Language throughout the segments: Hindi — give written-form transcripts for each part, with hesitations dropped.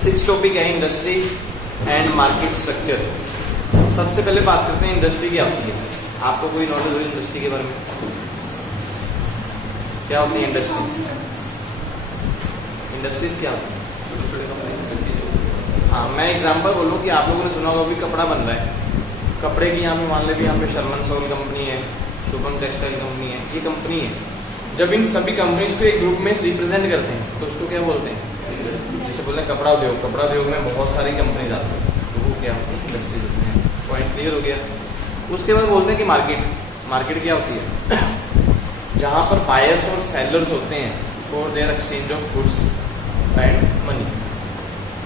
सिक्स टॉपिक है इंडस्ट्री एंड मार्केट स्ट्रक्चर। सबसे पहले बात करते हैं इंडस्ट्री क्या होती है। आपको कोई नॉलेज हो इंडस्ट्री के बारे में? क्या होती है इंडस्ट्री? इंडस्ट्रीज क्या होती है? हाँ, मैं एग्जांपल बोलूँ कि आप लोगों ने सुना होगा अभी कपड़ा बन रहा है। कपड़े की यहाँ पे मान लें, यहाँ पे शर्मन सोल कंपनी है, शुभम टेक्सटाइल कंपनी है, ये कंपनी है। जब इन सभी कंपनीज को एक ग्रुप में रिप्रेजेंट करते हैं तो उसको क्या बोलते हैं? जैसे बोलते हैं कपड़ा उद्योग। कपड़ा उद्योग में बहुत सारी कंपनीज आती है तो वो क्या होती है? इंडस्ट्रीज होती हैं। पॉइंट क्लियर हो गया। उसके बाद बोलते हैं कि मार्केट। मार्केट क्या होती है? जहाँ पर बायर्स और सेलर्स होते हैं for their exchange of goods and money.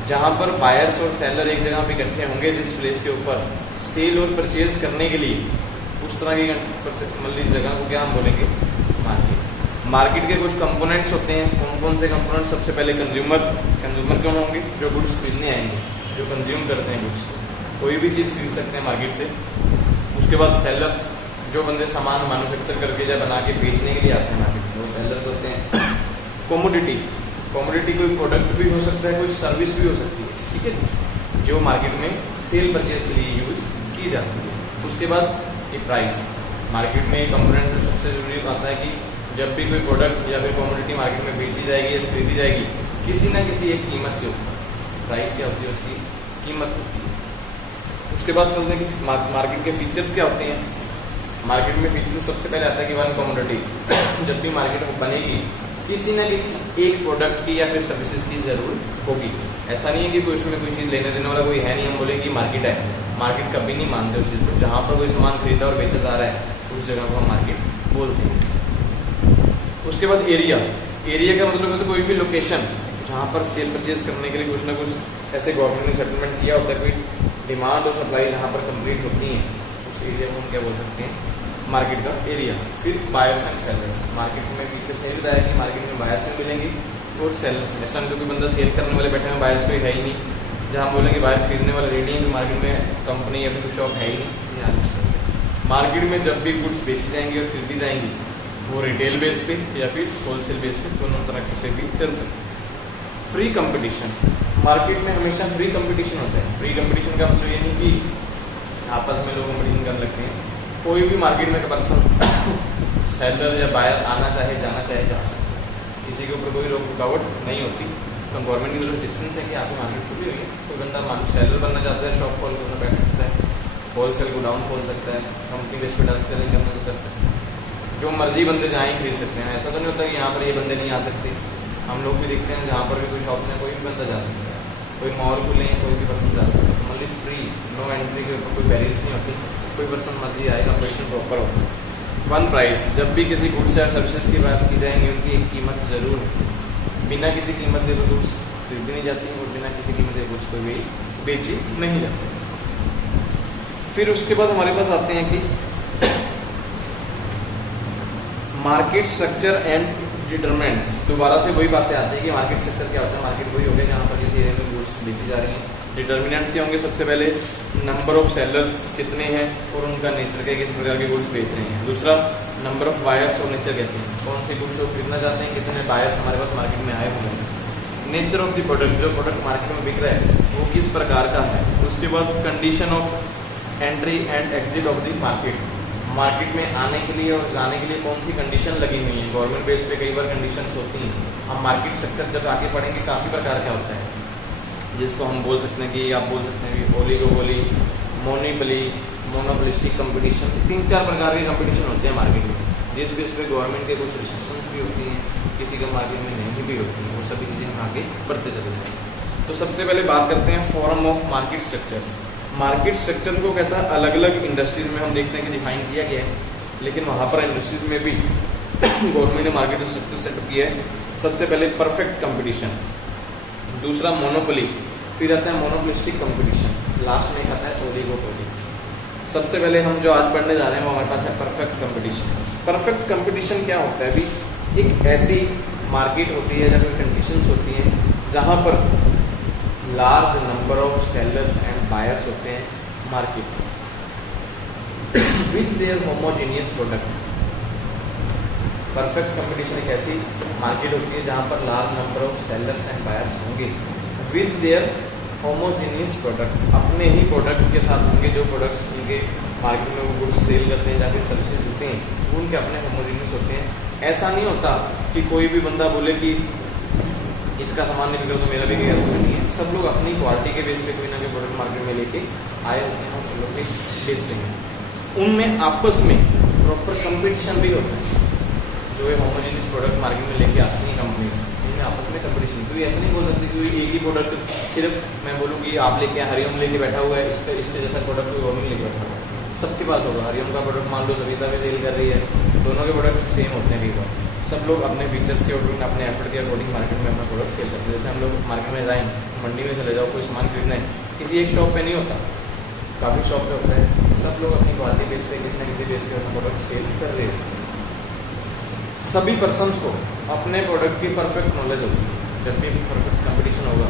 जहाँ पर बायर्स और सेलर एक जगह पे इकट्ठे होंगे जिस प्लेस के ऊपर सेल और परचेज करने के लिए, उस तरह की मतलब जगह को क्या हम बोलेंगे? मार्केट। मार्केट के कुछ कंपोनेंट्स होते हैं। कौन कौन से कंपोनेंट्स? सबसे पहले कंज्यूमर। कंज्यूमर कौन होंगे? जो गुड्स खरीदने आएंगे, जो कंज्यूम करते हैं गुड्स, कोई भी चीज़ खरीद सकते हैं मार्केट से। उसके बाद सेलर, जो बंदे सामान मैन्युफैक्चर करके या बना के बेचने के लिए आते हैं मार्केट में, वो सेलर्स होते हैं। कमोडिटी। कमोडिटी कोई प्रोडक्ट भी हो सकता है, कोई सर्विस भी हो सकती है, ठीक है, जो मार्केट में सेल परचेज के लिए यूज की जाती है। उसके बाद ये प्राइस। मार्केट में कंपोनेंट सबसे जरूरी आता है कि जब भी कोई प्रोडक्ट या फिर कमोडिटी मार्केट में बेची जाएगी या खरीदी जाएगी, किसी ना किसी एक कीमत के ऊपर, प्राइस क्या होती है, उसकी कीमत होती है। उसके बाद चलते हैं कि मार्केट के फीचर्स क्या होते हैं। मार्केट में फीचर्स सबसे पहले आता है कि वन कमोडिटी। जब भी मार्केट में बनेगी, किसी न किसी एक प्रोडक्ट की या फिर सर्विसेज की जरूरत होगी। ऐसा नहीं है कि कोई उसमें कोई चीज़ लेने देने वाला कोई है नहीं, हम बोले कि मार्केट है। मार्केट कभी नहीं मानते उस चीज़ को। जहाँ पर कोई सामान खरीदा और बेचा जा रहा है उस जगह को हम मार्केट बोलते हैं। उसके बाद एरिया। एरिया का मतलब है तो कोई भी लोकेशन जहाँ पर सेल परचेज करने के लिए कुछ ना कुछ ऐसे गवर्नमेंट ने सेटलमेंट किया होता है, कोई डिमांड और सप्लाई जहाँ पर कंप्लीट होती है, उस एरिया को हम क्या बोल सकते हैं? मार्केट का एरिया। फिर बायर्स एंड सेलर्स। मार्केट में फीचर से बताया कि मार्केट में बायर्स से मिलेंगे और सेलर्स। ऐसा नहीं तो कोई बंदा सेल करने वाले बैठे हैं, बायर्स कोई है ही नहीं। जहाँ हम बोलेंगे बायर खरीदने वाले रेडी है, तो मार्केट में कंपनी या फिर कोई शॉप है ही नहीं। मार्केट में जब भी गुड्स बेची जाएंगी और खरीदी जाएंगी, वो रिटेल बेस पे या फिर होलसेल बेस पे, दोनों तरह से भी चल सकते हैं। Free competition. मार्केट में हमेशा फ्री कंपटीशन होता है। फ्री कंपटीशन का मतलब ये नहीं कि आपस में लोग कंपटीशन करने लगते हैं। कोई भी मार्केट में पर्सन सेलर या बायर आना चाहे, जाना चाहे, जा सकता है। किसी के ऊपर कोई रोक रुकावट नहीं होती। तो गवर्नमेंट की तरफ रिस्ट्रिक्शंस है कि आपकी मार्केट खुली हुई है। कोई बंदा सेलर बनना चाहता है, शॉप खोल कर बैठ सकता है, होलसेल गोडाउन खोल सकता है, कंपनी बेस पे डायरेक्ट सेलिंग करना कर सकता है। जो मर्जी बंदे जाएँ खरीद सकते हैं। ऐसा तो नहीं होता कि यहाँ पर ये बंदे नहीं आ सकते। हम लोग भी देखते हैं जहाँ पर भी कोई शॉप में कोई भी बंदा जा सकता है, कोई मॉल खुले हैं, कोई भी पर्सन जा सकता है। मतलब फ्री, नो एंट्री के ऊपर कोई बैरियर्स नहीं होती, कोई पर्सन मर्जी आए, कंपटीशन प्रॉपर होता है। One price. जब भी किसी गुड्स या सर्विसेज की बात की जाएंगी, उनकी एक कीमत जरूर है। बिना किसी कीमत के तो गुड्स खरीदी नहीं जाती और बिना किसी कीमत के गुड्स को भी बेची नहीं जाती। फिर उसके बाद हमारे पास आते हैं कि मार्केट स्ट्रक्चर एंड डिटरमिनेंट्स। दोबारा से वही बातें आती है कि मार्केट स्ट्रक्चर क्या होता है। मार्केट वही हो गया जहाँ पर किसी एरिया में गुड्स बेची जा रही हैं। डिटरमिनेंट्स क्या होंगे? सबसे पहले नंबर ऑफ सेलर्स कितने हैं और उनका नेचर क्या, किस प्रकार के गुड्स बेच रहे हैं। दूसरा, नंबर ऑफ बायर्स और नेचर कैसे हैं, कौन सी गुड्स को खरीदना चाहते हैं, कितने बायर्स हमारे पास मार्केट में आए हुए हैं। नेचर ऑफ द प्रोडक्ट, जो प्रोडक्ट मार्केट में बिक रहा है वो किस प्रकार का है। उसके बाद condition of entry and exit of the market. Market में आने के लिए और जाने के लिए कौन सी कंडीशन लगी हुई है। गवर्नमेंट बेस पे कई बार कंडीशंस होती हैं। हम मार्केट स्ट्रक्चर जब आगे पढ़ेंगे काफ़ी प्रकार का होता है, जिसको हम बोल सकते हैं कि आप बोल सकते हैं कि ओलिगोपोली, मोनोपोली, मोनोपोलिस्टिक कंपटीशन। 3-4 प्रकार के कंपटीशन होते हैं मार्केट में, जिस बेस पे गवर्नमेंट के कुछ रिस्ट्रिक्शंस भी होती हैं, किसी का मार्केट में नहीं भी होती हैं। वो सभी चीज़ें हम आगे बढ़ते चले जाएंगे। तो सबसे पहले बात करते हैं form of market structures. Market structure को कहता है अलग अलग इंडस्ट्रीज में हम देखते हैं कि डिफाइन किया गया है, लेकिन वहाँ पर इंडस्ट्रीज में भी गवर्नमेंट ने मार्केट स्ट्रक्चर सेटअप किया है। सबसे पहले परफेक्ट कंपटीशन, दूसरा मोनोपोली, फिर आता है मोनोपोलिस्टिक कंपटीशन, लास्ट में आता है ओलिगोपोली। सबसे पहले हम जो आज पढ़ने जा रहे हैं वो हमारे पास है परफेक्ट कंपटीशन। परफेक्ट कंपटीशन क्या होता है? अभी एक ऐसी मार्केट होती है जहाँ कंडीशंस होती हैं जहाँ पर large number of sellers and buyers होते हैं market with their homogeneous product. Perfect competition एक ऐसी मार्केट होती है जहाँ पर large number of sellers and buyers होंगे विद देयर होमोजीनियस प्रोडक्ट, अपने ही प्रोडक्ट के साथ उनके जो प्रोडक्ट्स उनके मार्केट में वो गुड्स सेल करते हैं या फिर सर्विसेज देते हैं वो उनके अपने होमोजीनियस होते हैं। ऐसा नहीं होता कि कोई भी बंदा बोले कि इसका सामान नहीं बिक रहा तो मेरा भी गया, नहीं है। सब लोग अपनी क्वालिटी के बेस पे कोई ना कोई प्रोडक्ट मार्केट में लेके आए होते हैं और सब लोग बेचते हैं। उनमें आपस में प्रॉपर कंपटीशन भी होता है। जो ये होमोजेनियस प्रोडक्ट मार्केट में लेके आती हैं कंपनी, इनमें आपस में कंपटीशन। तो ऐसा नहीं बोल सकते कि एक ही प्रोडक्ट सिर्फ मैं बोलूँ कि आप लेके हरिओम लेके बैठा हुआ है, इसके जैसा प्रोडक्ट कोई और नहीं लेके बैठा हुआ है, सबके पास होगा। हरिओम का प्रोडक्ट मान लो सविता भी सेल कर रही है, दोनों के प्रोडक्ट सेम होते हैं कई बार। सब लोग अपने फीचर्स के अकॉर्डिंग, अपने एफर्ट के अकॉर्डिंग मार्केट में अपना प्रोडक्ट सेल करते हैं। जैसे हम लोग मार्केट में जाएँ, मंडी में चले जाओ, कोई सामान खरीदना है, किसी एक शॉप पे नहीं होता, काफ़ी शॉप पे होता है। सब लोग अपनी क्वालिटी बेस पे किसी न किसी बेस पे अपना प्रोडक्ट सेल कर रहे हैं। सभी पर्सन्स को अपने प्रोडक्ट की परफेक्ट नॉलेज होती है। जब भी परफेक्ट कंपटीशन होगा,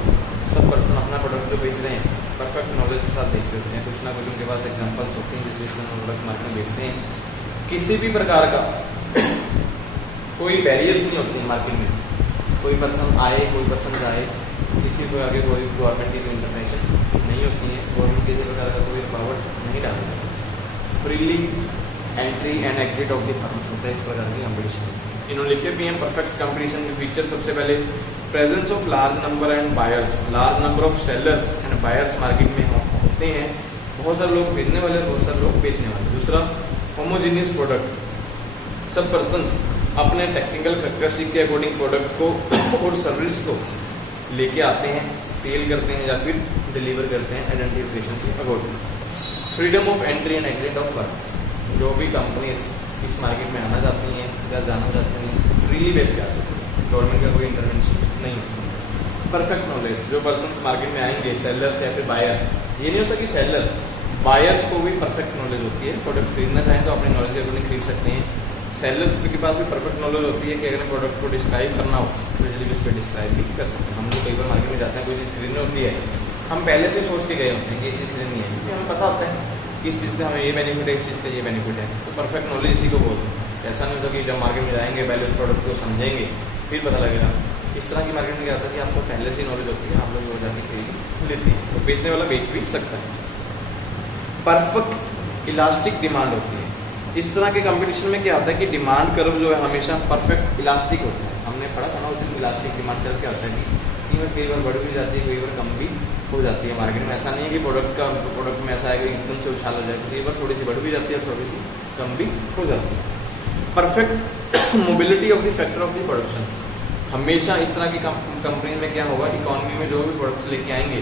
सब पर्सन अपना प्रोडक्ट जो बेच रहे हैं परफेक्ट नॉलेज के साथ बेच रहे हैं। कुछ ना कुछ उनके पास एग्जांपल्स होते हैं जिस बेस पर प्रोडक्ट मार्केट में बेचते हैं। किसी भी प्रकार का कोई बैरियर्स नहीं होते हैं मार्केट में। कोई पर्सन आए, कोई पर्सन जाए, किसी को आगे कोई गवर्नमेंट की इंटरफेरेंस नहीं होती है। गवर्नमेंट किसी प्रकार का कोई रुकावट नहीं डालती। Freely entry and exit of the firms होता है इस प्रकार की कंपटीशन। इन्होंने लिखे भी हैं परफेक्ट कंपटीशन के फीचर। सबसे पहले presence of large number and buyers, large number of sellers and buyers market में होते हैं। बहुत सारे लोग खरीदने वाले, बहुत सारे लोग बेचने वाले। दूसरा होमोजीनियस प्रोडक्ट, सब पर्सन अपने टेक्निकल करेक्टरिस्टिक के अकॉर्डिंग प्रोडक्ट को और सर्विस को लेके आते हैं, सेल करते हैं या फिर डिलीवर करते हैं आइडेंटिफिकेशन के according. Freedom of entry and exit of firms, जो भी कंपनीज इस मार्केट में आना चाहती हैं या जाना चाहती हैं फ्रीली बेच के आ सकती हैं, गवर्नमेंट का कोई इंटरवेंशन नहीं होता। परफेक्ट नॉलेज, जो पर्सन मार्केट में आएंगे सेलर्स या फिर बायर्स, ये नहीं होता कि सेलर बायर्स को भी परफेक्ट नॉलेज होती है। प्रोडक्ट खरीदना चाहें तो अपने नॉलेज के अकॉर्डिंग खरीद सकते हैं। सेलर्स के पास भी परफेक्ट नॉलेज होती है कि अगर प्रोडक्ट को डिस्क्राइब करना हो तो जल्दी उस पर डिस्क्राइब भी कर सकते हैं। हम लोग कई बार मार्केट में जाते हैं, कोई चीज़ खरीदनी होती है, हम पहले से सोच के गए होते हैं कि ये चीज़ खरीदनी है, क्योंकि हमें पता होता है कि इस चीज़ का हमें ये बेनिफिट है, इस चीज़ का ये बेनिफिट है। तो परफेक्ट नॉलेज इसी को बोलते हैं। ऐसा नहीं होता कि जब मार्केट में जाएंगे पहले उस प्रोडक्ट को समझेंगे फिर पता लगेगा। इस तरह की मार्केट में क्या होता है कि आपको पहले से नॉलेज होती है, आप लोग वो जाके खरीद लेते हैं, तो बेचने वाला बेच भी सकता है। परफेक्ट इलास्टिक डिमांड होती है। इस तरह के कंपटीशन में क्या होता है कि डिमांड कर्व जो है हमेशा परफेक्ट इलास्टिक होता है। हमने पढ़ा था ना उस दिन, इलास्टिक डिमांड कर्व क्या होता है कि कीमत कई बार बढ़ भी जाती है, कई बार कम भी हो जाती है मार्केट में। ऐसा नहीं है कि प्रोडक्ट में ऐसा है कि एकदम से उछाल हो जाए, कई बार थोड़ी सी बढ़ भी जाती है और थोड़ी सी कम भी हो जाती है। Perfect mobility of the factor of the production, हमेशा इस तरह की कंपनी में क्या होगा, इकोनॉमी में जो भी प्रोडक्ट्स लेके आएंगे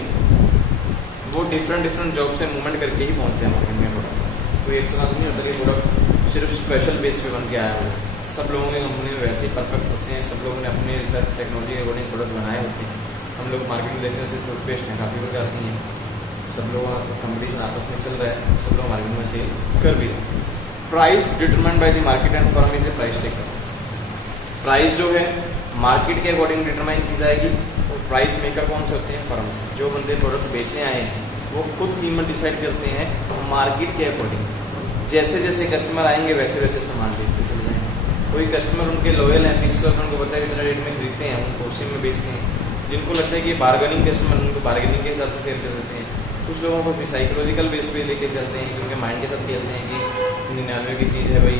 वो डिफरेंट जॉब से मूवमेंट करके ही पहुँचते हैं मार्केट में प्रोडक्ट। तो एक तरह नहीं होता कि प्रोडक्ट सिर्फ स्पेशल बेस पे बन के आया हो। सब लोगों की कंपनी में वैसे ही परफेक्ट होते हैं, सब लोगों ने अपनी रिसर्च टेक्नोलॉजी के अकॉर्डिंग प्रोडक्ट बनाए होते हैं। हम लोग मार्केट में देखते हैं सिर्फ टूथपेस्ट हैं, काफ़ी प्रकार की हैं, सब लोग कंपटीशन आपस में चल रहा है, सब लोग मार्केट में सेल कर भी रहे हैं। Price determined by the market and firm is a price taker. Price जो है मार्केट के अकॉर्डिंग डिटरमाइन की जाएगी और प्राइस मेकर कौन से होते हैं, फर्म्स। जो बंदे प्रोडक्ट बेचने आए हैं वो खुद कीमत डिसाइड करते हैं मार्केट के अकॉर्डिंग। जैसे जैसे कस्टमर आएंगे वैसे वैसे सामान बेचते चले जाएंगे। कोई कस्टमर उनके लॉयल हैं, फिक्स होकर उनको पता है कितना रेट में खरीदते हैं, उनको उसी में बेचते हैं। जिनको लगता है कि बार्गेनिंग कस्टमर, उनको बार्गेनिंग के हिसाब से सेल कर देते हैं। कुछ लोगों को फिर साइकोलॉजिकल बेस पे लेके चलते हैं कि उनके माइंड के साथ खेलते हैं कि 99 की चीज़ है भाई,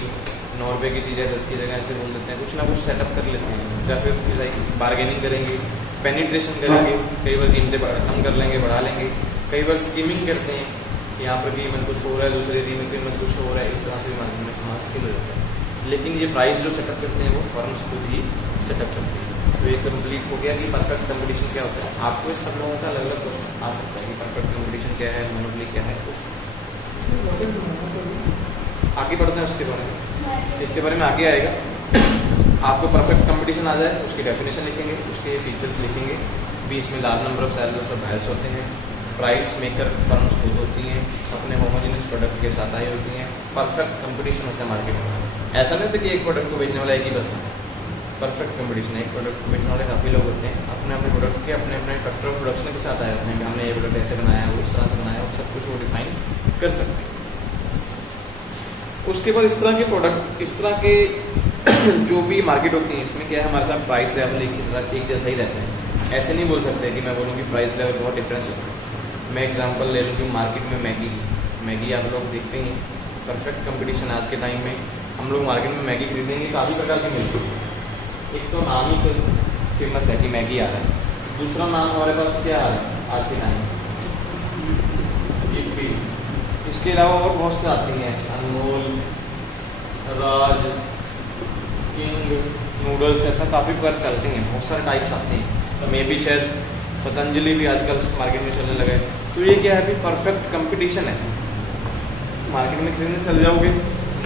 9 रुपये की चीज़ है 10 की जगह ऐसे बोल देते हैं। कुछ ना कुछ सेटअप कर लेते हैं या फिर बार्गेनिंग करेंगे, पेनिट्रेशन करेंगे, कई बार कीमतें कम कर लेंगे, बढ़ा लेंगे। कई बार स्कीमिंग करते हैं कि यहाँ पर कीमत कुछ हो रहा है, दूसरे दिन कीमत कुछ हो रहा है, इस तरह से मार्केट में सामान सेल हो जाता है। लेकिन ये प्राइस जो सेटअप करते हैं वो फर्म्स खुद ही सेटअप करते हैं। तो ये कंप्लीट हो गया कि परफेक्ट कंपटीशन क्या होता है। आपको सब लोगों का अलग अलग क्वेश्चन आ सकता है कि परफेक्ट कंपटीशन क्या है, मोनोपोली क्या है। कुछ आगे बढ़ते हैं उसके बारे में, इसके बारे में आगे आएगा। आपको परफेक्ट कंपटीशन आ जाए, उसकी डेफिनेशन लिखेंगे, उसके फीचर्स लिखेंगे। बीच में लार्ज नंबर ऑफ सेलर्स और बायर्स होते हैं। प्राइस मेकर फर्म्स खुद होती हैं, अपने होमोजेनियस प्रोडक्ट के साथ आई होती हैं। परफेक्ट कंपटीशन होता है मार्केट में। ऐसा नहीं होता कि एक प्रोडक्ट को बेचने वाला एक ही बस है। परफेक्ट कंपटीशन है, एक प्रोडक्ट को बेचने वाले काफ़ी लोग होते हैं। अपने अपने प्रोडक्ट के अपने अपने फैक्टर ऑफ प्रोडक्शन के साथ आए होते हैं कि हमने ये प्रोडक्ट ऐसे बनाया, वो इस तरह से बनाया, और सब कुछ वो डिफाइन कर सकते हैं। उसके बाद इस तरह के प्रोडक्ट, इस तरह के जो भी मार्केट होती है, इसमें क्या है हमारे साथ प्राइस लेवल एक जैसा ही रहता है। ऐसे नहीं बोल सकते कि मैं बोलूँ कि प्राइस लेवल बहुत डिफरेंस होता है। मैं एग्जांपल ले लूँ कि मार्केट में मैगी आप लोग देखते हैं, परफेक्ट कंपटीशन आज के टाइम में। हम लोग मार्केट में मैगी खरीदेंगे, काफ़ी प्रकार की मिलती है। एक तो नाम ही तो फेमस है कि मैगी आ रहा है, दूसरा नाम हमारे पास क्या आ रहा है आज के टाइम में, यिप्पी। इसके अलावा और बहुत से आती हैं, अनमोल, राज, किंग नूडल्स, ऐसा काफ़ी प्रकार चलते हैं, बहुत सारे टाइप्स आते हैं। तो मे भी शायद पतंजलि भी आजकल मार्केट में चलने लगा है। तो ये क्या है कि परफेक्ट कंपटीशन है। मार्केट में खरीदने चल जाओगे,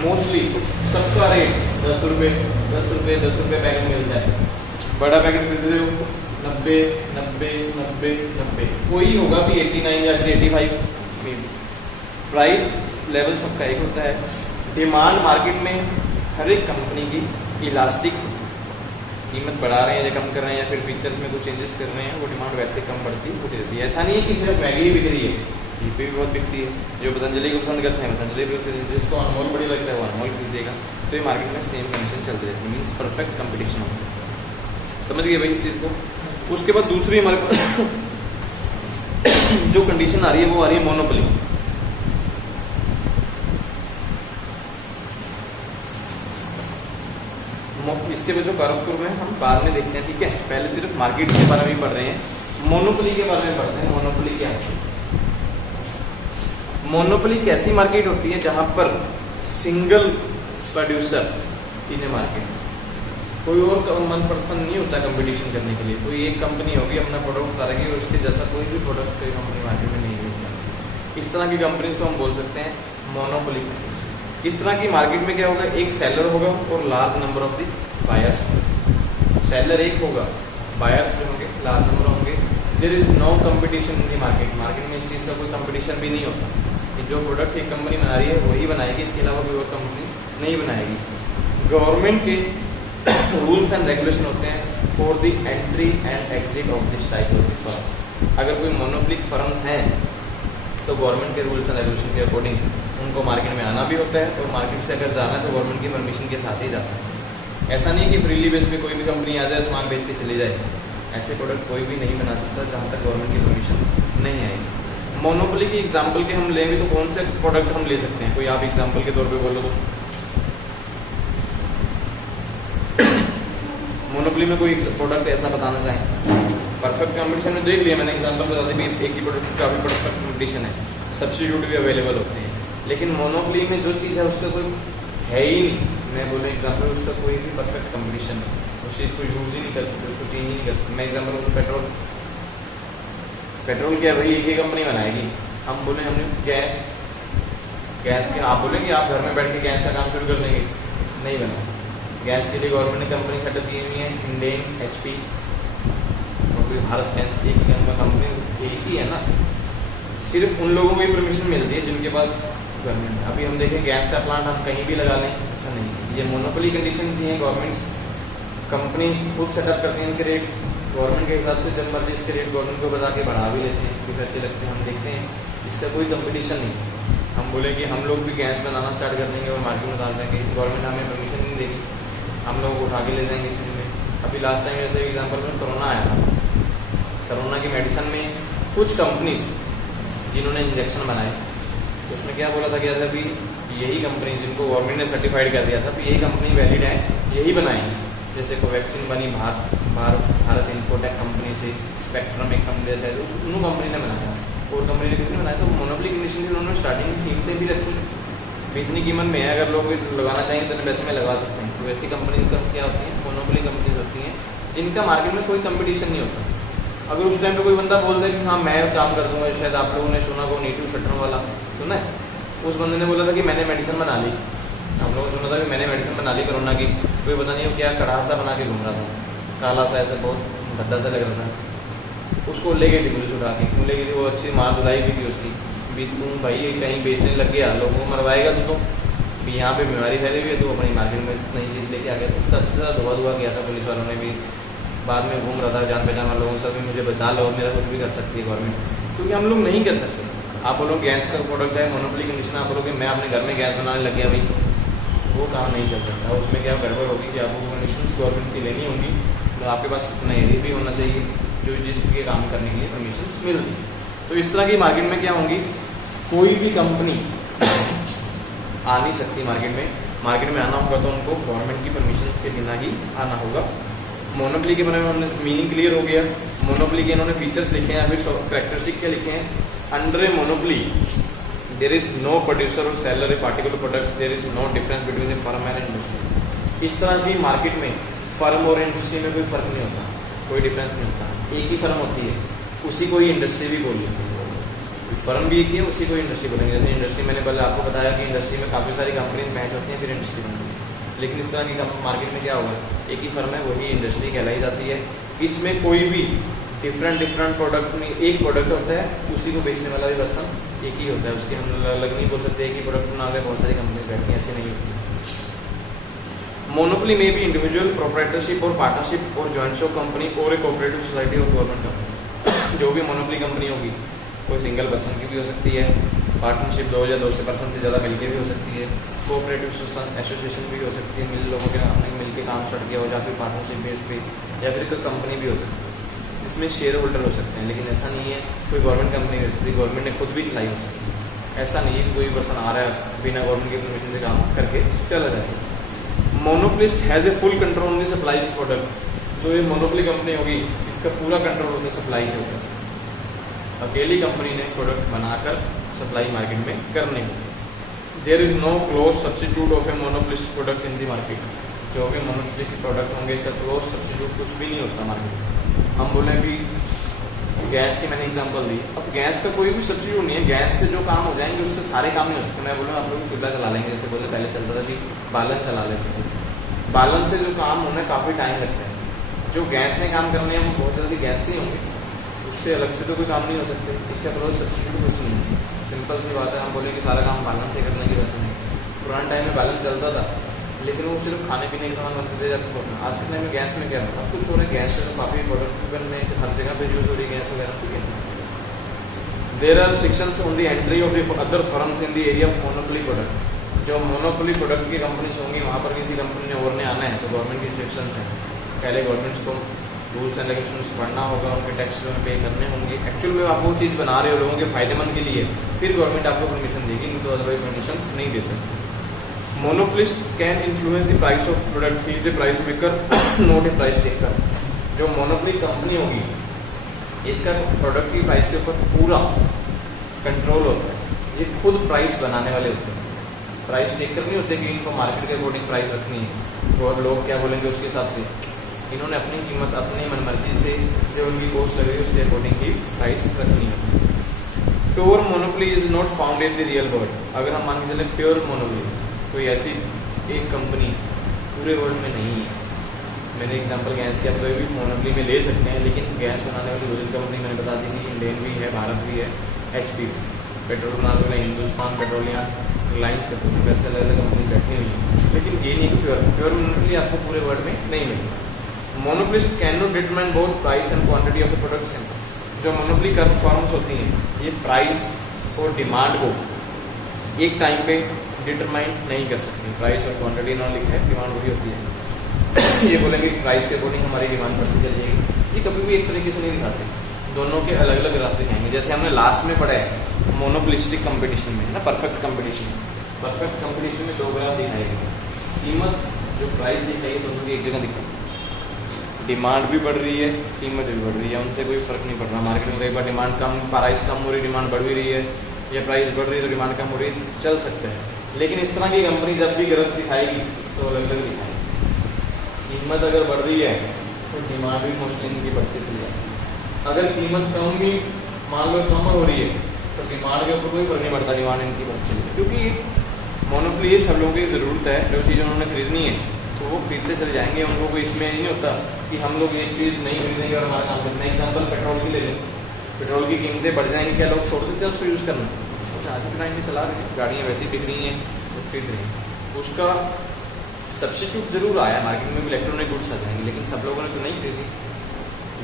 मोस्टली सबका रेट 10 रुपये 10 रुपये 10 रुपये पैकेट मिलता है। बड़ा पैकेट खरीद रहे हो 90 90 90 90, कोई होगा भी 89 या 85 में। प्राइस लेवल सबका एक होता है। डिमांड मार्केट में हर एक कंपनी की इलास्टिक, कीमत बढ़ा रहे हैं या कम कर रहे हैं या फिर फीचर्स में कुछ चेंजेस कर रहे हैं, वो डिमांड वैसे कम बढ़ती होती रहती है। ऐसा नहीं है कि सिर्फ मैगी ही बिक रही है, यीपी भी बहुत बिकती है। जो पतंजलि को पसंद करते हैं पतंजलि भी खरीदते हैं, जिसको अनमोल बड़ी लगता है वो अनमोल खरीदेगा। तो ये मार्केट में सेम कंडीशन चलती रहती है, मीन्स परफेक्ट कंपटीशन होता है। समझ गए भाई इस चीज़ को। उसके बाद दूसरी हमारे पास जो कंडीशन आ रही है वो आ रही है मोनोपोली। इसके बाद जो कारकपुर में हम बाद में देखते हैं, ठीक है। पहले सिर्फ मार्केट के बारे में पढ़ रहे हैं, मोनोपोली के बारे में पढ़ते हैं। मोनोपोली क्या है? मोनोपोली एक ऐसी मार्केट होती है जहां पर single producer in A market, कोई और वन पर्सन नहीं होता कंपटीशन करने के लिए। कोई एक कंपनी होगी अपना प्रोडक्ट उतारेगी और उसके जैसा कोई भी प्रोडक्ट कोई कंपनी मार्केट में नहीं होता। इस तरह की कंपनीज को हम बोल सकते हैं मोनोपोली। इस तरह की मार्केट में क्या होगा, एक सेलर होगा और large number of the buyers होंगे। सेलर एक होगा, बायर्स जो होंगे लार्ज नंबर होंगे। There is no competition in the market. Market में इस चीज़ का कोई कंपटीशन भी नहीं होता कि जो प्रोडक्ट एक कंपनी बना रही है वही बनाएगी, इसके अलावा कोई और कंपनी नहीं बनाएगी। गवर्नमेंट के रूल्स एंड रेगुलेशन होते हैं for the entry and exit of this type of firm. अगर कोई मोनोपोलिक फर्म्स हैं तो गवर्नमेंट के रूल्स एंड रेगुलेशन के अकॉर्डिंग उनको मार्केट में आना भी होता है, और मार्केट से अगर जाना है तो गवर्नमेंट की परमिशन के साथ ही जा सकते हैं। ऐसा नहीं कि फ्रीली बेस पे कोई भी कंपनी आ जाए सामान बेच के चली जाए। ऐसे प्रोडक्ट कोई भी नहीं बना सकता जहाँ तक गवर्नमेंट की परमिशन नहीं आएगी। मोनोपोली की एग्जाम्पल के हम लेंगे तो कौन से प्रोडक्ट हम ले सकते हैं, कोई आप एग्जाम्पल के तौर पर बोलो तो। मोनोपोली में कोई प्रोडक्ट ऐसा बताना चाहें? परफेक्ट कंपटीशन में देख लिया मैंने, एग्जाम्पल बता दी, एक ही प्रोडक्ट का भी परफेक्ट कंपटीशन है, सब्स्टिट्यूट भी अवेलेबल होते हैं। लेकिन मोनोपोली में जो चीज़ है उसका कोई है ही नहीं। मैं बोलूँ एग्जाम्पल, उसका कोई भी परफेक्ट कंपटीशन है, उस चीज़ को यूज़ ही नहीं कर सकते, उसको चेंज ही नहीं कर सकते। मैं एग्जाम्पल बोलूँ पेट्रोल। पेट्रोल क्या भाई एक ही कंपनी बनाएगी। हम बोले हमने गैस के, आप बोले कि आप घर में बैठ के गैस का काम शुरू कर देंगे, नहीं बना। गैस के लिए गवर्नमेंट ने कंपनी सेटअप की हुई है, इंडेन, HP और कोई भारत गैस, एक ही कंपनी एक ही है ना। सिर्फ उन लोगों को ही परमिशन मिलती है जिनके पास गवर्नमेंट। अभी हम देखें गैस का प्लांट हम कहीं भी लगा लें, ऐसा नहीं है। ये मोनोपोली कंडीशन दी है गवर्नमेंट्स, कंपनीज खुद सेटअप करती हैं इनके रेट गवर्नमेंट के हिसाब से। जब मर्जी इसके रेट गवर्नमेंट को बता के बढ़ा भी लेते हैं, कुछ अच्छे लगते हैं, हम देखते हैं इसका कोई कंपटीशन नहीं। हम बोले कि हम लोग भी गैस बनाना स्टार्ट कर देंगे और मार्केट में डाल देंगे, गवर्नमेंट हमें परमिशन नहीं देगी, हम लोगों को उठा के ले जाएंगे इसी में। अभी लास्ट टाइम जैसे एग्जाम्पल में कोरोना आया था, कोरोना की मेडिसिन में कुछ कंपनीज जिन्होंने इंजेक्शन बनाए, तो उसमें क्या बोला था कि अभी यही कंपनी जिनको गवर्नमेंट ने सर्टिफाइड कर दिया था कि यही कंपनी वैलिड है, यही बनाएंगे। जैसे कोवैक्सीन बनी भारत इन्फोटेक कंपनी से, स्पेक्ट्रम एक कंपनी है, तो दोनों कंपनी ने बनाया, और कंपनी ने किसने बनाया, तो मोनोपोली कंडीशन से उन्होंने स्टार्टिंग में कीमतें भी रखी, इतनी कीमत में है, अगर लोग लगाना चाहेंगे तो पैसे में लगा सकते हैं। तो वैसी कंपनी का क्या होती है, मोनोपोली कंपनीज होती हैं जिनका मार्केट में कोई कंपटीशन नहीं होता। अगर उस टाइम पे कोई बंदा बोल दे कि हाँ मैं काम कर दूंगा, शायद आप लोगों ने सुना वो नीटू शटरों वाला सुना है, उस बंदे ने बोला था कि मैंने मेडिसिन बना ली। आप लोगों ने सुना था कि मैंने मेडिसिन बना ली कोरोना की, कोई पता नहीं वो क्या कड़ाहा सा बना के घूम रहा था, काला सा ऐसा बहुत भद्दा सा लग रहा था। उसको ले गई थी पुलिस उठा के, क्यों ले गई थी, वो अच्छी मार धुलाई भी थी उसकी भी, तुम भाई कहीं बेचने लग गया, लोगों को मरवाएगा तो भी यहाँ पे बीमारी फैली हुई है, तो अपनी मार्केट में नई चीज़ लेके आ गया। तो उसका अच्छे से धोआ किया था पुलिस वालों ने भी, बाद में घूम रहा था जान पहचान वाले लोगों से भी मुझे बचा लो, मेरा कुछ भी कर सकती है गवर्नमेंट, क्योंकि हम लोग नहीं कर सकते। आप बोलो गैस का प्रोडक्ट है मोनोपोली कंडीशन, आप बोलोगे मैं अपने घर में गैस बनाने लग गया, भाई वो काम नहीं चल सकता। उसमें क्या गड़बड़ होगी कि आपको कंडीशन गवर्नमेंट की लेनी होगी, तो आपके पास उतना एरिया भी होना चाहिए, जो जिसके काम करने के लिए परमिशन मिल रही है। तो इस तरह की मार्केट में क्या होंगी, कोई भी कंपनी आ नहीं सकती मार्केट में आना होगा तो उनको गवर्नमेंट की परमिशन के बिना ही आना होगा। मोनोपोली के बारे में उन्होंने मीनिंग क्लियर हो गया। मोनोपोली के इन्होंने फीचर्स लिखे हैं, फिर कैरेक्टरिस्टिक क्या लिखे हैं। Under a monopoly there is no producer और seller a particular product, there is no difference between a firm and industry. इस तरह की मार्केट में फर्म और इंडस्ट्री में कोई फर्क नहीं होता, कोई डिफरेंस नहीं होता, एक ही फर्म होती है, उसी को ही इंडस्ट्री भी बोल लेते हैं। फर्म भी एक ही है, उसी को इंडस्ट्री बोलेंगे। जैसे इंडस्ट्री मैंने पहले आपको बताया कि इंडस्ट्री में काफ़ी सारी कंपनीज मैच होती हैं फिर इंडस्ट्री बनती है, लेकिन इस तरह की मार्केट में क्या होगा, एक ही फर्म है, वही इंडस्ट्री कहलाई जाती है। इसमें कोई भी डिफरेंट प्रोडक्ट में एक प्रोडक्ट होता है, उसी को बेचने वाला भी पर्सन एक ही होता है, उसके हम अलग नहीं बोल सकते एक ही प्रोडक्ट बना के बहुत सारी कंपनी बैठती हैं, ऐसी नहीं होती। मोनोपोली में भी इंडिविजुअल प्रोप्राइटरशिप और पार्टनरशिप और ज्वाइंट स्टॉक कंपनी और एक कोऑपरेटिव सोसाइटी और गवर्नमेंट कंपनी। जो भी मोनोपोली कंपनी होगी कोई सिंगल पर्सन की भी हो सकती है, पार्टनरशिप 2 या 2 से पर्सन से ज़्यादा मिलके भी हो सकती है, कोऑपरेटिव एसोसिएशन भी हो सकती है, मिल लोगों के हमने मिलके काम स्टार्ट किया हो, या फिर पार्टनरशिप बेस पे, या फिर कोई कंपनी भी हो सकती है जिसमें शेयर होल्डर हो सकते हैं। लेकिन ऐसा नहीं है कोई गवर्नमेंट कंपनी हो सकती है, गवर्नमेंट ने खुद भी चलाई हो सकती है। ऐसा नहीं है कि कोई पर्सन आ रहा है बिना गवर्नमेंट की परमिशन से काम करके चला जाए। Monopolist has a full control on the supply of product. जो ये मोनोपोली कंपनी होगी इसका पूरा कंट्रोल होता है सप्लाई के ऊपर। अकेली कंपनी ने प्रोडक्ट बनाकर सप्लाई मार्केट में करने होती। There is no close substitute of a monopolist product in the market. जो भी मोनोपोलिस्ट प्रोडक्ट होंगे इसका क्लोज सब्स्टिट्यूट कुछ भी नहीं होता मार्केट में। हम बोले भी गैस की मैंने एग्जांपल दी, अब गैस का कोई भी सब्स्टिट्यूट नहीं है, गैस से जो काम हो जाएंगे उससे सारे काम नहीं हो सकते। मैं बोलूँ आप लोग चूल्हा चला लेंगे, जैसे बोले पहले चलता था कि बालन चला लेते थे, बालन से जो काम होना काफ़ी टाइम लगता है। जो गैस में काम करने हैं वो बहुत जल्दी गैस से ही होंगे, उससे अलग से तो कोई काम नहीं हो सकते। इसका क्लोज सब्स्टिट्यूट कुछ नहीं है, सिंपल सी बात है। हम बोले कि सारा काम बालन से करने की वजह नहीं। पुराने टाइम में बालन चलता था लेकिन वो सिर्फ खाने पीने के सामान बनते थे जाते थे। आज के टाइम में गैस में क्या होता है, कुछ हो रहा है गैस से तो काफ़ी प्रोडक्ट में हर जगह पे यूज हो रही है गैस वगैरह, ठीक है। There are sections on the entry of the other firms in the area of monopoly product. जो मोनोपोली प्रोडक्ट की कंपनीज होंगी वहाँ पर किसी कंपनी ने और ने आना है तो गवर्नमेंट की सेक्शंस हैं। पहले गवर्नमेंट को रूल्स एंड रेगुलेशंस पढ़ना होगा, उनके टैक्स जो पे करने होंगे। एक्चुअल में आप वो चीज़ बना रहे हो लोगों के फायदेमंद के लिए, फिर गवर्नमेंट आपको परमिशन देगी, नहीं तो अदरवाइज परमिशन नहीं दे सकती। Monopolist can influence the price of product, he is a price maker not a price taker. जो मोनोपोली कंपनी होगी इसका प्रोडक्ट की प्राइस के ऊपर पूरा कंट्रोल होता है, ये खुद प्राइस बनाने वाले होते हैं। प्राइस टेकर नहीं होते कि इनको मार्केट के अकॉर्डिंग प्राइस रखनी है और लोग क्या बोलेंगे उसके हिसाब से। इन्होंने अपनी कीमत अपनी मनमर्जी से जो उनकी कॉस्ट लग रही है उसके अकॉर्डिंग ही प्राइस रखनी है। Pure monopoly is not found in the real world. अगर हम मान के चले प्योर मोनोपोली कोई ऐसी एक कंपनी पूरे वर्ल्ड में नहीं है। मैंने एग्जांपल गैस की, आप कोई भी मोनोपोली में ले सकते हैं, लेकिन गैस बनाने वाली दूसरी कंपनी मैंने बता दी कि इंडियन भी है, भारत भी है, HP। पेट्रोल बनाने वाले हिंदुस्तान पेट्रोलियम, रिलायंस पेट्रोल, वैसे अलग अलग कंपनी बैठी हुई है। लेकिन ये नहीं कि प्योर मोनोपोली आपको पूरे वर्ल्ड में नहीं मिलेगी। Monopolist can not determine both price and quantity of the product. जो मोनोपोली फर्म्स होती हैं ये प्राइस और डिमांड को एक टाइम पे डिटरमाइन नहीं कर सकती। प्राइस और क्वांटिटी ना लिखा है, डिमांड वही होती है। ये बोलेंगे कि प्राइस के अकॉर्डिंग हमारी डिमांड बढ़ती चली जाएगी, ये कभी भी एक तरीके से नहीं दिखाते, दोनों के अलग अलग ग्राफ दिखाएंगे। जैसे हमने लास्ट में पढ़ा है मोनोपोलिस्टिक कंपटीशन में है ना, परफेक्ट कंपटीशन। परफेक्ट कंपटीशन में 2 ग्राफ दिखाएंगे, कीमत जो प्राइस दिखाएगी दोनों की एक जगह दिखाएंगे, डिमांड भी बढ़ रही है कीमत भी बढ़ रही है, उनसे कोई फर्क नहीं पड़ रहा। मार्केट में कई बार डिमांड कम, प्राइस कम हो रही, डिमांड बढ़ भी रही है, या प्राइस बढ़ रही है तो डिमांड कम हो रही है, चल सकते हैं। लेकिन इस तरह की कंपनी जब भी गलत दिखाएगी तो अलग अलग दिखाएगी। कीमत अगर बढ़ रही है तो डिमांड भी मोस्टली इनकी बढ़ती चली जाएगी। अगर कीमत कम भी मान लो कम हो रही है तो डिमांड के ऊपर कोई फर्क नहीं पड़ता, डिमांड इनकी बढ़ती है। क्योंकि मोनोपोली सब लोगों की ज़रूरत है, जो चीज़ उन्होंने खरीदनी है तो वो खरीदते चले जाएंगे। उनको कोई इसमें नहीं होता कि हम लोग एक चीज़ नहीं खरीदेंगे और हमारा काम करना है। एग्जाम्पल पेट्रोल की ले लें, पेट्रोल की कीमतें बढ़ जाएंगी, क्या लोग छोड़ देते हैं उसको यूज़ करना? आज के टाइम में चला रहे हैं, गाड़ियाँ वैसी बिक रही हैं तो खरीद रही हैं। उसका सब्स्टिट्यूट जरूर आया, मार्केट में भी इलेक्ट्रॉनिक गुड्स आ जाएंगे, लेकिन सब लोगों ने तो नहीं खरीदी।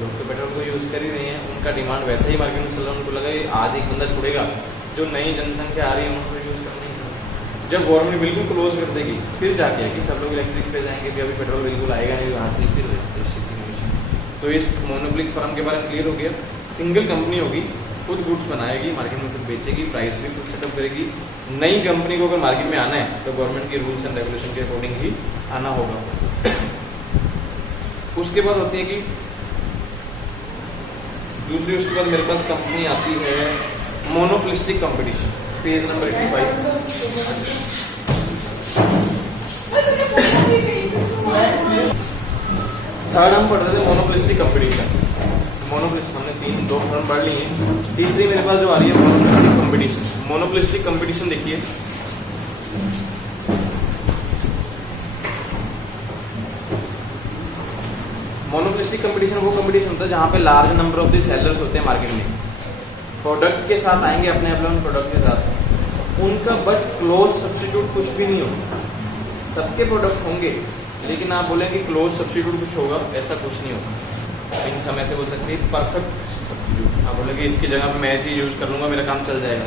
लोग तो पेट्रोल को यूज़ कर ही रहे हैं, उनका डिमांड वैसे ही मार्केट में चल रहा है। उनको लगा आज एक बंदा छोड़ेगा, जो नई जनसंख्या आ रही है उनको यूज़ करना ही है। जब गवर्नमेंट बिल्कुल क्लोज कर देगी फिर जाके कि सब लोग इलेक्ट्रिक पे जाएंगे, कि अभी पेट्रोल बिल्कुल आएगा नहीं वहाँ से, फिर तो इस मोनोपोली फर्म के बारे में क्लियर हो गया। सिंगल कंपनी होगी, खुद गुड्स बनाएगी, मार्केट में खुद बेचेगी, प्राइस भी खुद सेटअप करेगी। नई कंपनी को अगर मार्केट में आना है तो गवर्नमेंट के रूल्स एंड रेगुलेशन के अकॉर्डिंग ही आना होगा। उसके बाद होती है कि दूसरी, उसके बाद मेरे पास कंपनी आती है monopolistic competition, page number 85। Third हम पढ़ रहे थे मोनोपोलिस्टिक कंपटीशन। मोनोपोलिस्टिक हमने दो फर्म पढ़ ली है। तीसरी मेरे पास जो आ रही है मोनोपोलिस्टिक कंपटीशन। मोनोपोलिस्टिक कंपटीशन देखिए, मोनोपोलिस्टिक कंपटीशन वो कंपटीशन होता है जहां पे large number of the sellers होते हैं मार्केट में, प्रोडक्ट के साथ आएंगे अपने अपने प्रोडक्ट के साथ, उनका बट क्लोज सब्स्टिट्यूट कुछ भी नहीं होता। सबके प्रोडक्ट होंगे लेकिन आप बोलेंगे क्लोज सब्स्टिट्यूट कुछ होगा, ऐसा कुछ नहीं होगा। मीन्स हम ऐसे बोल सकते हैं परफेक्ट सब्स्टिट्यूट। आप बोलेंगे इसकी जगह पे मैं चीज यूज कर लूंगा, मेरा काम चल जाएगा।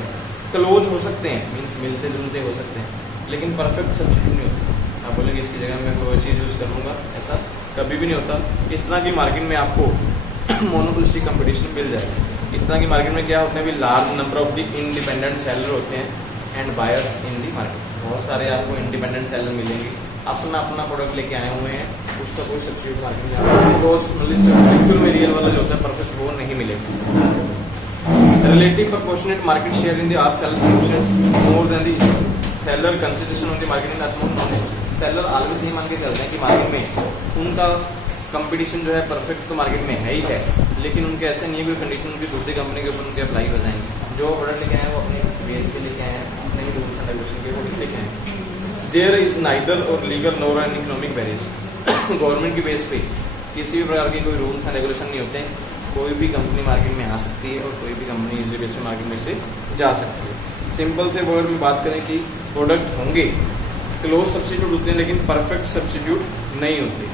क्लोज हो सकते हैं, मीन्स मिलते जुलते हो सकते हैं, लेकिन परफेक्ट सब्स्टिट्यूट नहीं होता। आप बोलेंगे इसकी जगह मैं कोई चीज यूज कर लूंगा, ऐसा कभी भी नहीं होता। इस तरह की मार्केट में आपको मोनोपोलिस्टिक कंपटीशन मिल जाएगा। इस तरह की मार्केट में क्या होता है भी large number of the independent seller होते हैं and buyers in the market. बहुत सारे आपको इंडिपेंडेंट सेलर मिलेंगे, अपना अपना प्रोडक्ट लेके आए हुए हैं, उसका कोई सब्सिट्यूट मार्केट में एक्चुअल में रियल वाला जो होता है परफेक्ट वो नहीं मिलेगा। Relative proportionate market share in the are seller more than the seller consideration on the market in utmost. Seller always यही मान के चलते हैं कि मार्केट में उनका कंपटीशन जो है परफेक्ट तो मार्केट में है ही है, लेकिन उनके ऐसे नहीं है कोई कंडीशन उनकी दूसरी कंपनी के ऊपर उनके अप्लाई हो जाएंगे। जो प्रोडक्ट लेके आए वो अपने बेस पे लेके आए हैं, अपने ही रूल्स एंड रेगुलेशन के अकॉर्डिंग लेके आए। देयर इज नाइदर और legal NOR an economic barriers. Government की बेस पे किसी भी प्रकार के कोई रूल्स एंड रेगुलेशन नहीं होते। कोई भी कंपनी मार्केट में आ सकती है और कोई भी कंपनी इसी बेस पे मार्केट में से जा सकती है। सिंपल से वर्ड में बात करें कि प्रोडक्ट होंगे, क्लोज सब्स्टिट्यूट होते हैं लेकिन परफेक्ट सब्स्टिट्यूट नहीं होते।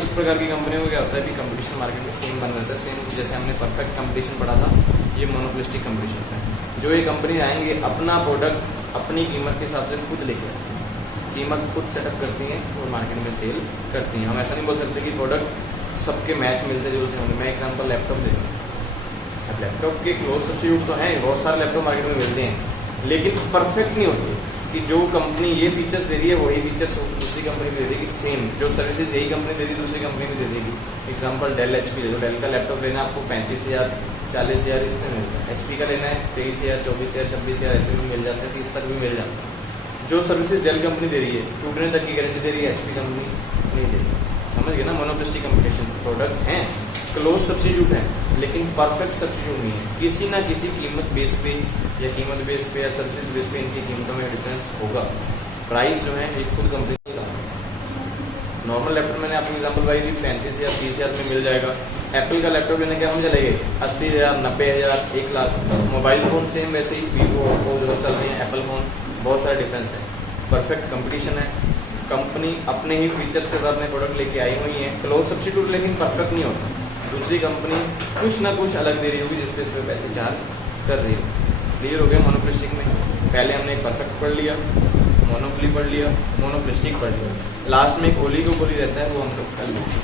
इस प्रकार की कंपनियों में क्या होता है कि कंपटीशन मार्केट में सेम बन रहता है। सेम जैसे हमने परफेक्ट कंपटीशन पढ़ा था, ये मोनोपोलिस्टिक कंपटीशन है। जो ये कंपनी आएंगे अपना प्रोडक्ट अपनी कीमत के हिसाब से खुद लेके आते हैं, कीमत खुद सेटअप करती हैं और मार्केट में सेल करती हैं। हम ऐसा नहीं बोल सकते कि प्रोडक्ट सबके मैच मिलते जुलते होंगे। मैं एग्जाम्पल लैपटॉप दे दूँ, अब लैपटॉप के क्लोज सब्स्टिट्यूट तो हैं, बहुत सारे लैपटॉप मार्केट में मिलते हैं, लेकिन परफेक्ट नहीं होते कि जो कंपनी ये फीचर्स दे रही है वही फीचर्स दूसरी कंपनी भी दे देगी। सेम जो सर्विसेज यही कंपनी दे रही है दूसरी कंपनी भी दे देगी। एग्जांपल डेल एचपी ले लो, डेल का लैपटॉप लेना आपको 35,000 40,000 इससे मिलता है। एचपी का लेना है 23,000 24,000 26,000 ऐसे भी मिल जाते हैं, 30 तक भी मिल जाता है। जो सर्विसेज डेल कंपनी दे रही है टूटने तक की गारंटी दे रही है, एचपी कंपनी नहीं दे रही। समझ गए ना? Monopolistic competition. प्रोडक्ट हैं, क्लोज सब्स्टिट्यूट है, लेकिन परफेक्ट सब्स्टिट्यूट नहीं है। किसी ना किसी कीमत बेस पे या कीमत बेस पे या सर्विस बेस पे इनकी कीमतों में डिफरेंस होगा। प्राइस जो है एक खुद कंपनी का। नॉर्मल लैपटॉप मैंने आपको एग्जांपल भाई 35,000 30,000 में मिल जाएगा। एप्पल का लैपटॉप लेने क्या हम चलेंगे 80,000 90,000 1 लाख। मोबाइल फोन सेम वैसे ही वीवो ओप्पो जो चल रही है, एप्पल फोन, बहुत सारा डिफरेंस है। परफेक्ट कंपटीशन है, कंपनी अपने ही फीचर्स के साथ अपने प्रोडक्ट लेके आई हुई है। क्लोज सब्स्टिट्यूट लेकिन परफेक्ट नहीं होता। दूसरी कंपनी कुछ ना कुछ अलग दे रही होगी जिसपे इस पे पैसे चार्ज कर रही होगी। क्लियर हो गया? मोनोपोलिस्टिक में पहले हमने एक परफेक्ट पढ़ लिया, मोनोपोली पढ़ लिया, मोनोपोलिस्टिक पढ़ लिया, लास्ट में एक ओलिगोपोली रहता है, वो हम लोग कर लेंगे।